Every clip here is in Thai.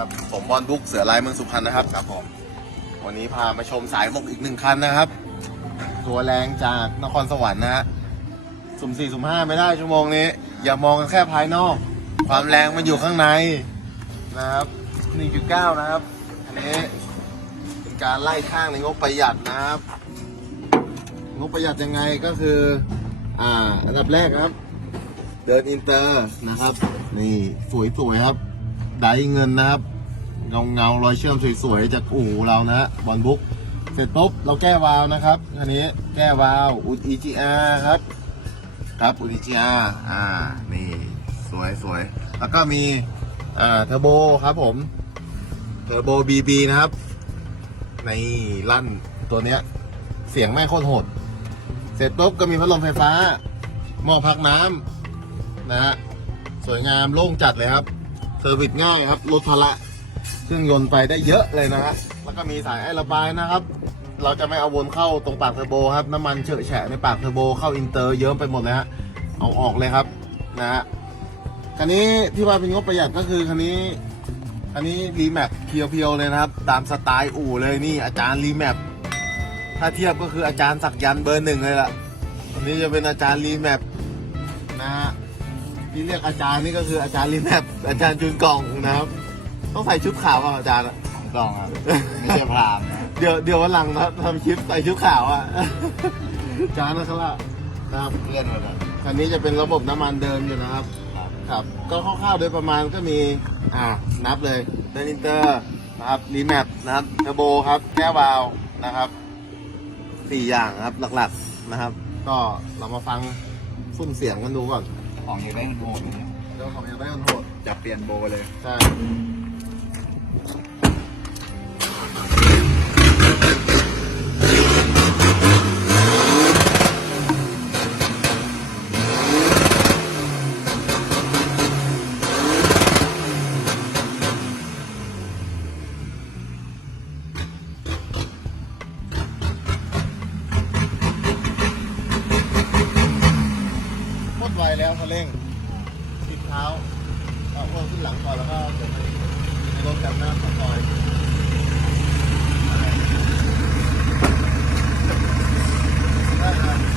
ับผมบอลบุ๊กเสือลายเมืองสุพรรณนะครับครับผมวันนี้พามาชมสายมกอีกหนึ่งคันนะครับ ตัวแรงจากนครสวรรค์นะฮะสุ่มสี่สุ่มห้าไม่ได้ชั่วโมงนี้ อย่ามองกันแค่ภายนอก ความแรงมันอยู่ข้างในนะครับ1.9นะครับ อันนี้เป็นการไล่ข้างในงบประหยัดนะครับ งบประหยัดยังไงก็คือ อ่า อันดับแรกครับ เดินอินเตอร์นะครับ นี่สวยๆครับ ได้เงินนะครับ เงาเงารอยเชื่อมสวยๆจากอู่เรานะฮะบอลบุ๊กเสร็จปุ๊บเราแก้วาล์วนะครับอันนี้แก้วาล์วอุด EGR ครับ ครับอุด EGR อ่านี่สวยสวยแล้วก็มีอ่าเทอร์โบครับผมเทอร์โบ BB นะครับในลั่นตัวเนี้ย เสียงไม่โคตรโหด เสร็จปุ๊บก็มีพัดลมไฟฟ้าหม้อพักน้ำนะฮะสวยงามโล่งจัดเลยครับ เซอร์วิสง่ายครับรถพละเครื่องยนต์ไปได้เยอะเลยนะฮะแล้วก็มีสายไอระบายนะครับ เราจะไม่เอาวนเข้าตรงปากเทอร์โบครับน้ำมันเฉอะแฉะในปากเทอร์โบเข้าอินเตอร์เยิ้มไปหมดเลยฮะเอาออกเลยครับนะฮะคันนี้ที่ว่าเป็นงบประหยัดก็คือคันนี้คันนี้รีแมปเพียวๆเลยนะครับ ตามสไตล์อู่เลยนี่อาจารย์รีแมปถ้าเทียบก็คืออาจารย์สักยันเบอร์หนึ่งเลยล่ะอันนี้จะเป็นอาจารย์รีแมป ที่เรียกอาจารย์นี่ก็คืออาจารย์รีแมปอาจารย์จุนกล่องนะครับต้องใส่ชุดขาวอะอาจารย์อะของกล้องครับไม่ใช่พรามนะเดี๋ยวเดี๋ยววันหลังนะทำคลิปใส่ชุดขาวอะ อาจารย์นะครับนะครับเพื่อนหมดเลยคันนี้จะเป็นระบบน้ำมันเดิมอยู่นะครับ ครับครับ ก็คร่าวๆโดยประมาณก็มี อ่า นับเลยเดนอินเตอร์นะครับรีแมปนะครับเทอร์โบครับ แก้ววาล์วนะครับสี่อย่างครับหลักๆนะครับ ก็เรามาฟังซุ้มเสียงกันดูก่อน ของอยู่ได้โหดนะเดี๋ยวของยังได้กันโหดจะเปลี่ยนโบเลย ใช่ ไวแล้วคันเร่งติดเท้าเอาพวกขึ้นหลังก่อนแล้วก็เดี๋ยวไปในรถกำนหน้าสปอยได้ครับ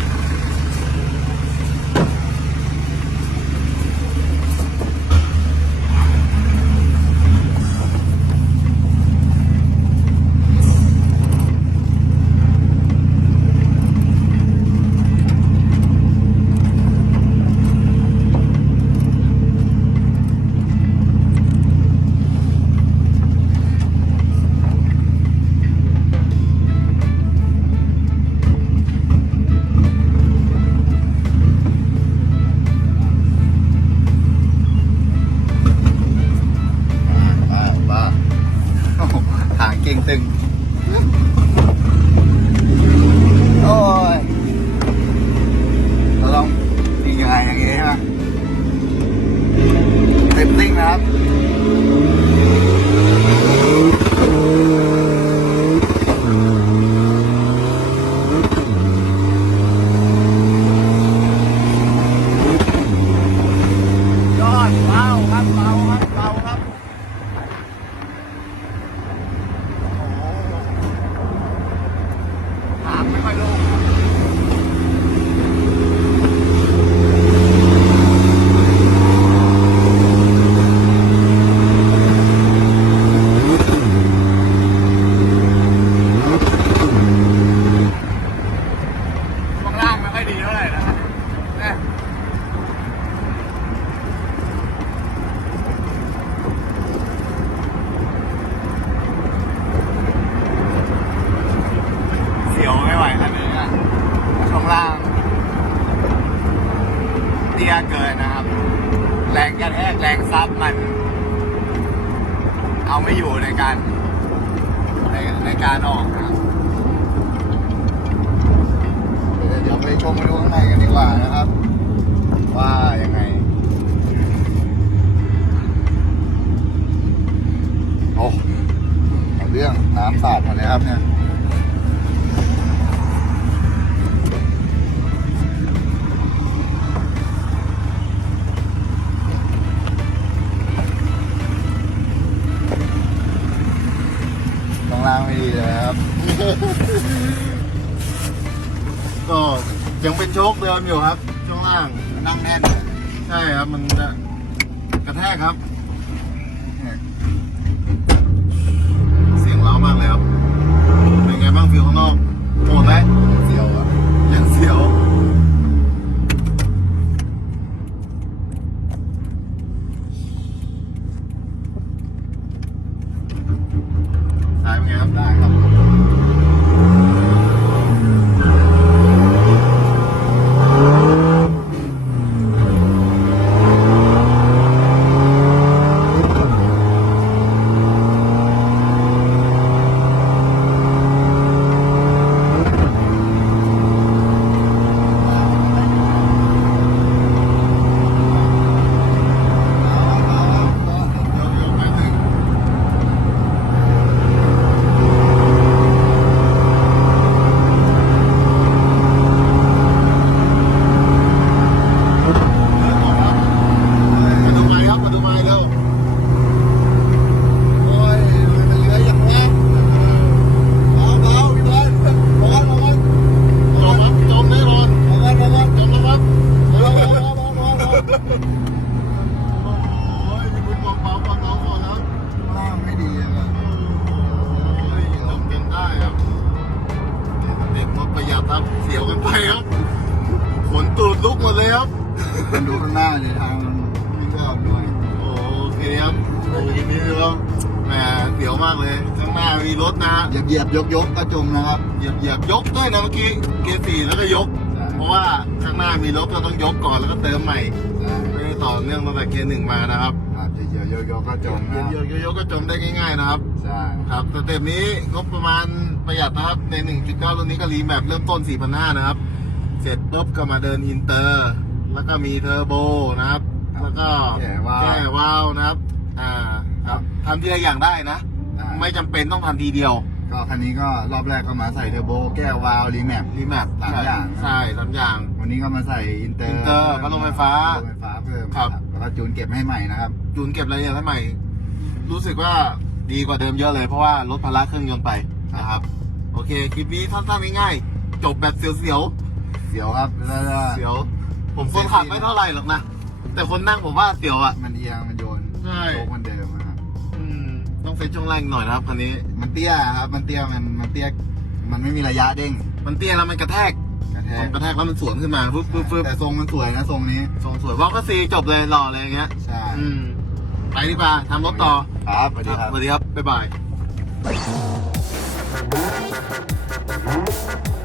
เอาไม่อยู่ในการในในการออกนะครับเดี๋ยวไปชมไปดูข้างในกันดีกว่านะครับ ว่ายังไง โอ้เอาเรื่องน้ำสาดหมดเลยครับเนี่ย ล่างไม่ดีเลยครับ ก็ยังเป็นโชคเดิมอยู่ครับ ช่วงล่างนั่งแน่น ใช่ครับมันจะกระแทกครับ เสียงเล้ามากเลยครับ เป็นไงบ้างฟิลข้างนอกโหดไหม เสียวอะ ยังเสียว สายเป็นไงครับได้ครับ ยกยกไปหนึ่งมาดูไม้ครับ มาดูไม้เร็ว โอ้ยมันเลื้อยอย่างแรกเบาเบาพี่บอลบอลบอล จมครับจมได้บอล บอลบอลบอล จมแล้วครับ บอลบอลบอลบอลบอล โอ้ยมีคุณบอกเบาก่อนน้องก่อนครับ ล่างไม่ดีเลย โอ้ยจมกันได้ครับ เด็กมาประหยัด ครับ เสียวกันไปครับขนตูดลุกหมดเลยครับมันดูข้างหน้าในทางมันวิ่งก็หน่อยโอเคครับโอ้ยนี่ครับแหมเสียวมากเลยข้างหน้ามีรถนะฮะเหยียบเหยียบยกยกก็จมนะครับเหยียบเหยียบยกด้วยนะเมื่อกี้เกียร์สี่แล้วก็ยก เพราะว่าข้างหน้ามีรถก็ต้องยกก่อนแล้วก็เติมใหม่ใช่ไม่ได้ต่อเนื่องตั้งแต่เกียร์หนึ่งมานะครับครับเหยียบเหยียบยกยกก็จมเกียนะร์ยกยกก็จมได้ง่าย ๆนะครับใช่ครับสเต็ปนี้งบประมาณ ประหยัดนะครับ ใน 1.9 รุ่นนี้ก็รีแมปเริ่มต้น 4,500 นะครับ เสร็จปุ๊บก็มาเดินอินเตอร์ แล้วก็มีเทอร์โบนะครับ แล้วก็แก่ว่าแก้วาล์วนะครับ อ่าครับทำทีละอย่างได้นะไม่จำเป็นต้องทำทีเดียว ก็คันนี้ก็รอบแรกก็มาใส่เทอร์โบแก้ววาล์วรีแมป รีแมปสามอย่าง ใช่สามอย่าง วันนี้ก็มาใส่อินเตอร์อินเตอร์พัดลมไฟฟ้าพัดลมไฟฟ้าเพิ่มครับ แล้วก็จูนเก็บให้ใหม่นะครับจูนเก็บรายละเอียดให้ใหม่ รู้สึกว่าดีกว่าเดิมเยอะเลยเพราะว่าลดภาระเครื่องยนต์ไปนะครับโอเค คลิปนี้สั้นๆง่ายๆจบแบบเสียวเสียวครับแล้วก็ๆเสียว ผมคนขับไม่เท่าไหร่หรอกนะ แต่คนนั่งผมว่าเสียวอะ มันเอียงมันโยนใช่ โชคมันเดิมนะครับ อืมต้องเซ็ตช่วงล่างอีกหน่อยนะครับคันนี้ มันเตี้ยครับ มันเตี้ยมันมันเตี้ยมันไม่มีระยะเด้งมันเตี้ยแล้วมันกระแทกกระแทมักนกระแทกแล้วมันสวนขึ้นมาฟึบฟึบฟึบแต่ทรงมันสวยนะทรงนี้ทรงสวยว่าก็ซีจบเลยหล่อเลยอย่างเงี้ย ใช่อืม ไปดีกว่าทำรถต่อครับสวัสดีครับ สวัสดีครับ บ๊ายบาย Thank you.